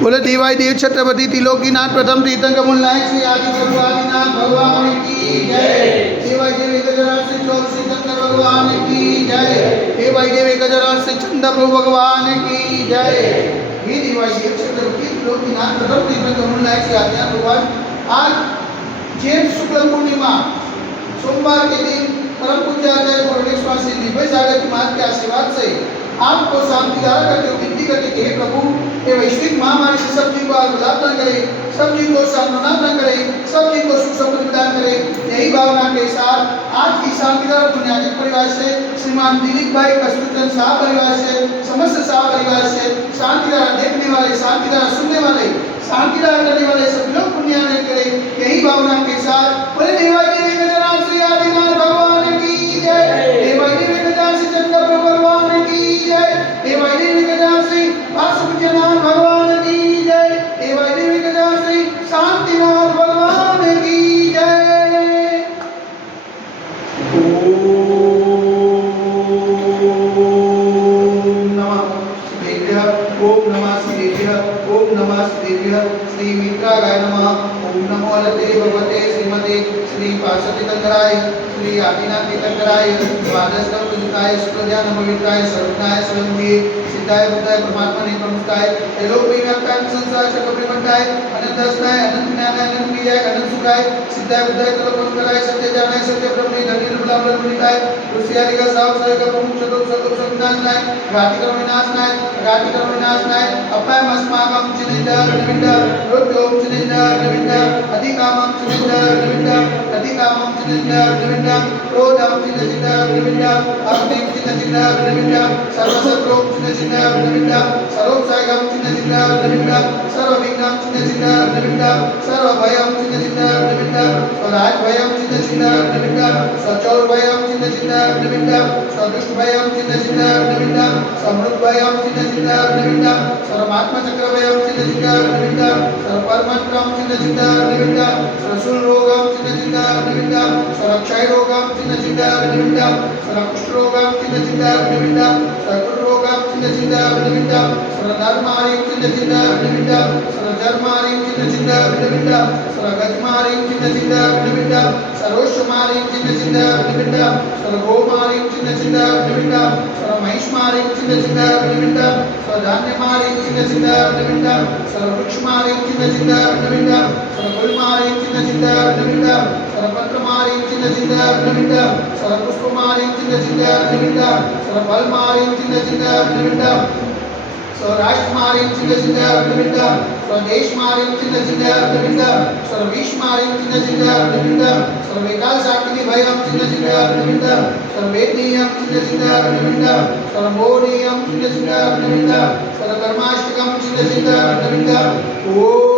बोले देवाय देव छत्रपति त्रिलोकीनाथ प्रथम तीर्थंकर मूलनायक श्री आदि प्रभु आदिनाथ भगवान की जय। देवाय देव एक हजार से 24 तीर्थंकर भगवान की जय। देवाय देव एक हजार से चंदा प्रभु भगवान की जय। ये देवाय देव छत्रपति त्रिलोकीनाथ प्रथम तीर्थंकर मूलनायक श्री आदिनाथ भगवान। आज जेठ शुक्ल पूर्णिमा सोमवार के दिन परम पूज्य आचार्य पूर्णेश स्वामी निर्भय सागर की मात के आशीर्वाद से आपको शांति धारा करते हुए विनती करते कि हे प्रभु ये वैश्विक महामारी से सब जीव को प्रदान करे, सब जीव को सामना करे, सब जीव को सुख समृद्धि प्रदान करे। यही भावना के साथ आज की शांति धारा पुण्याजित परिवार से श्रीमान दिलीप भाई कस्तूरचंद शाह परिवार से समस्त शाह परिवार से शांति धारा देखने वाले, शांति धारा सुनने वाले, शांति धारा करने वाले सब लोग पुण्याजित करे। यही भावना के साथ बोले देवाय देवी गजानन श्री आदिनाथ भगवान की जय। देवाय देवी गजानन श्री चंद्र प्रभु भगवान की जय। देवाय देवी गजानन श्री वासुदेवनाथ भगवान की जय। देवाय देवी गजानन श्री शांतिनाथ भगवान की जय। ओम नमः शिवेभ्यः, ओम नमः शिवेभ्यः, ओम नमः शिवेभ्यः। श्री मित्राय नमः। ओम नमो लते भगवते श्रीमते श्री पार्षद तंत्राय श्री आदिनाथ तंत्राय द्वादशकं तुझकाय शुक्लध्यान पवित्राय सर्वज्ञाय सर्वज्ञे सिद्धाय बुद्धाय परमात्मने प्रमुखाय लोक में व्याप्ताय संसार सकलमंडाय अनंतस्ताय अनंत ज्ञानाय अनंत विजय अनंत सुखाय सिद्धाय बुद्धाय तलपंकराय सत्य जानाय सत्य ब्रह्मे धन्य निर्मलाम्बर मुनिताय ऋषियादि का साव सय का प्रमुख चतुर सतुर संविनाशनाय घाटी कर्म विनाशनाय अपाय मस्माकं चिनिंदर निविंदर रुद्रोम चिनिंदर निविंदर अधिकामं चिनिंदर निविंदर अधिकामं चिनिंदर निविंदर क्रोधं चिनिंदर निविंदर अग्निं चिनिंदर निविंदर सर्वशत्रुं चिनिंदर निविंदर सर्वोपसायकं चिनिंदर निविंदर सर्वविघ्नं चिनिंदर निविंदर सर्वभयं चिनिंदर निविंदर स्वराजभयं चिनिंदर निविंदर स्वचौरभयं चिनिंदर निविंदर स्वदुष्टभयं चिनिंदर निविंदर समृद्धभयं चिनिंदर निविंदर सर्वात्मचक्रभयं चिनिंदर निविंदर सर्वपरमंत्रं चिनिंदर निविंदर सर्वशूलरोगं चिनिंदर निविंदर सर्वक्षयरोगं चिनिंदर निविंदर सर्वकुष्ठरोगं चिनिंदर निविंदर सर्वरोगं चिनिंदर निविंदर सर्वनरमारीं चिनिंदर निविंदर सर्वजर्मारीं चिनिंदर निविंदर सर्वगजमारीं चिनिंदर निविंदर सर्वोषमारीं चिनिंदर निविंदर सर्वगोमारीं चिनिंदर निविंदर सर्वमहिषमारीं चिनिंदर निविंदर सर्वधान्यमारीं चिनिंदर निविंदर सर्ववृक्षमारीं चिनिंदर निविंदर सर्वकुलमारीं चिनिंदर निविंदर सर्वपत्रमारीं चिनिंदर निविंदर सर्वपुष्पमारीं चिनिंदर निविंदर सर्वफलमारीं चिनिंदर निविंदर स्वराष्ट्रमारीं चिनिंदर निविंदर स्वदेशमारीं चिनिंदर निविंदर सर्वविश्वमारीं चिनिंदर निविंदर सर्वविकासाग्नि भयं चिनिंदर निविंदर सर्ववेदनीयं चिनिंदर निविंदर सर्वमोहनीयं चिनिंदर निविंदर सर्वकर्माष्टकं चिनिंदर निविंदर ओम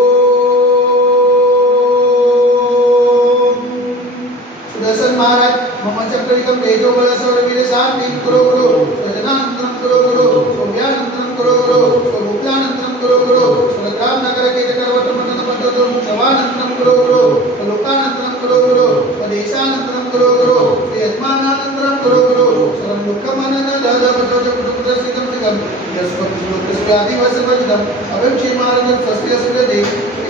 सुदर्शन महाराज मम चक्रिकं तेजो बल सौरवीर शांति करो करो सजनानंतरं करो करो सौम्यानंतरं करो करो स्वरूपानंतरं करो करो स्वग्राम नगर के करवटं मंडन मंडतो शवानंतरं करो करो लोकानंतरं करो करो स्वदेशानंतरं करो करो यजमानानंतरं करो करो सर्वं दुःखमनन ददवजोज कुटुंबदस्थितं सिकं यस्वं आदिवसवजनं अभिक्षेमारजं स्वस्य सुरदे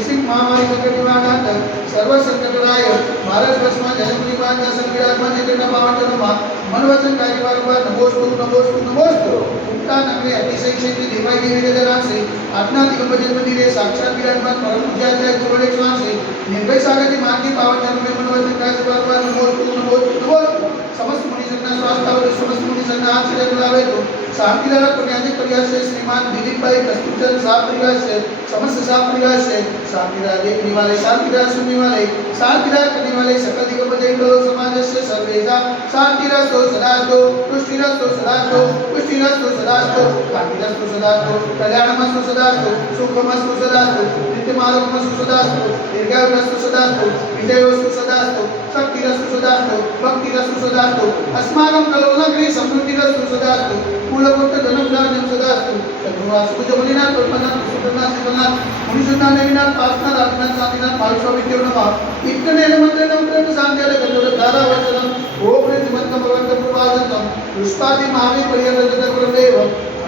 इसी महामारी संकट निवारणार्थ सर्व संकटराय महाराज भस्मा जन्मनिवारण संकटात्मा चैतन्य पावनतनुमा मनवचन कार्यवारंवार नमोस्तु नमोस्तु नमोस्तु उक्ता नगरे अतिशय क्षेत्री देवाय देवी गजानन से आत्मा दिगंबर जन्मदिने साक्षात विराजमान परम पूज्याचार्य गुरुदेव स्वामी से निर्भय सागर की मार्ग की पावन जन्म में मनवचन कार्यवारंवार नमोस्तु नमोस्तु नमोस्तु समस्त मुनि संगना स्वास्थ्य और समस्त मुनि संगना आश्रय बुलावे तो शांति धारा पुण्याजित परिवार से श्रीमान दिलीप भाई कस्तूरचंद शाह परिवार से समस्त शाह परिवार से शांति धारा देखने वाले, शांति धारा सुनने वाले, शांति धारा करने वाले सकल दिगंबर जैन समाज से सर्वेजा शांतिरस्तु सदास्तु पुष्टिरस्तु सदास्तु पुष्टिरस्तु सदास्तु शांतिरस्तु सदास्तु कल्याणमस्तु सदास्तु सुखमस्तु सदास्तु नित्यमार्गमस्तु सदास्तु दीर्घायुरस्तु सदास्तु विजयोस्तु सदास्तु शक्तिरस्तु सदास्तु भक्तिरस्तु सदास्तु अस्माकं कलोनगरे समृद्धिरस्तु सदास्तु कुलपुत्र धनधान्यं सदास्तु शत्रुवासुजबलिनाथ परमनाथ सुप्रनाथ शिवनाथ मुनिसुनाथ देवीनाथ पार्थनाथ आदिनाथ शांतिनाथ मालस्वामिदेव नमः इतने मंत्र शांत्याले गंधर्व धारा वचनम ओम श्रीमंत भगवंत प्रभाजनम पुष्पादि महावी पर्यंत गुरुदेव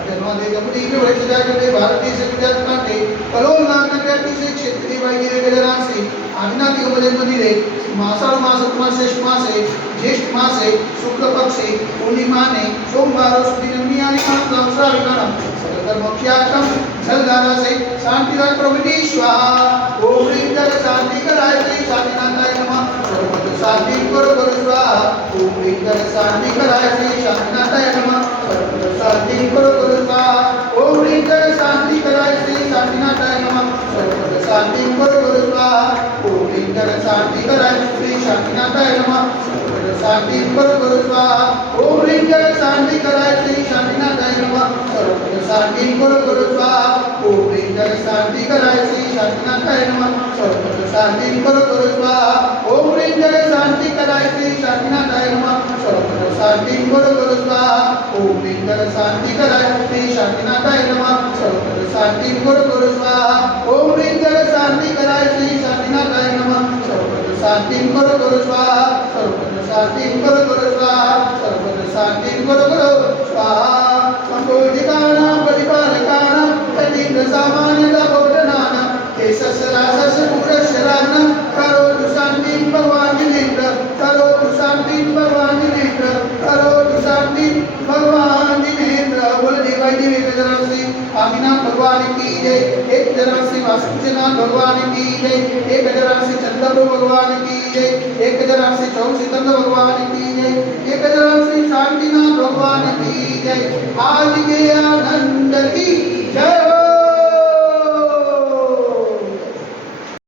जन्मादि जमुनी के वैश्य जागते भारतीय संविधान कांटे कलो से क्षेत्रीय वैदिक गजरांसी आदिनाथ योगजन्म दिले मासाळ मास अथवा शेष मासे ज्येष्ठ मासे शुक्ल पक्षी पूर्णिमाने सोमवार सुदिनमी आणि श्राविकानं सकलकर्मख्यातम जलधारासे शांतिदाय प्रभुनी स्वाहा ओम ह्रीं जल शांति कराय श्री शांतिनाथाय नमः सर्वत्र शांति करो स्वाहा ओम ह्रीं जल शांति कराय श्री शांतिनाथाय नमः सर्वत्र शांति करो स्वाहा ओम ह्रीं जल शांति कराय श्री शांतिनाथाय नमः सर्वत्र शांति करो स्वाहा ओम ह्रीं जल शांति कराय श्री शांतिनाथाय नमः सर्वत्र शांति करो स्वाहा ओम ह्रीं जल शांति कराय श्री शांतिनाथाय नमः सर्वत्र शांति करो स्वाहा ओम ह्रीं जल शांति कराय श्री शांतिनाथाय नमः सर्वत्र शांति करो स्वाहा ओम ह्रीं जल शांति कराय श्री शांतिनाथाय नमः सर्वत्र शांति करो स्वाहा ओम ह्रीं जल शांति कराय श्री शांतिनाथाय नमः सर्वत्र शांति करो स्वाहा ओम ह्रीं जल शांति कराय श्री शांतिनाथाय नमः सर्वत्र शांति करो स्वाहा सर्वत्र शांति करो स्वाहा सर्वत्र शांति करो स्वाहा संपूजितानां परिपालकानां तदीन्द्र सामान्यता भोजनानां केशसराससपुरशराणां करोतु शान्तिं भगवान् जिनेन्द्र करोतु शान्तिं भगवान् जिनेन्द्र करोतु शान्तिं भगवान् जिनेन्द्र बोल देवाई देवी गजरांसी आदिनाथ भगवान की जय एक गजरांसी वासुदेवनाथ भगवान की जय एक गजरांसी चंद्रप्रभु भगवान की जय एक गजरांसी चौसितंग भगवान की जय एक गजरांसी शांतिनाथ भगवान की जय आज के आनंद की जय।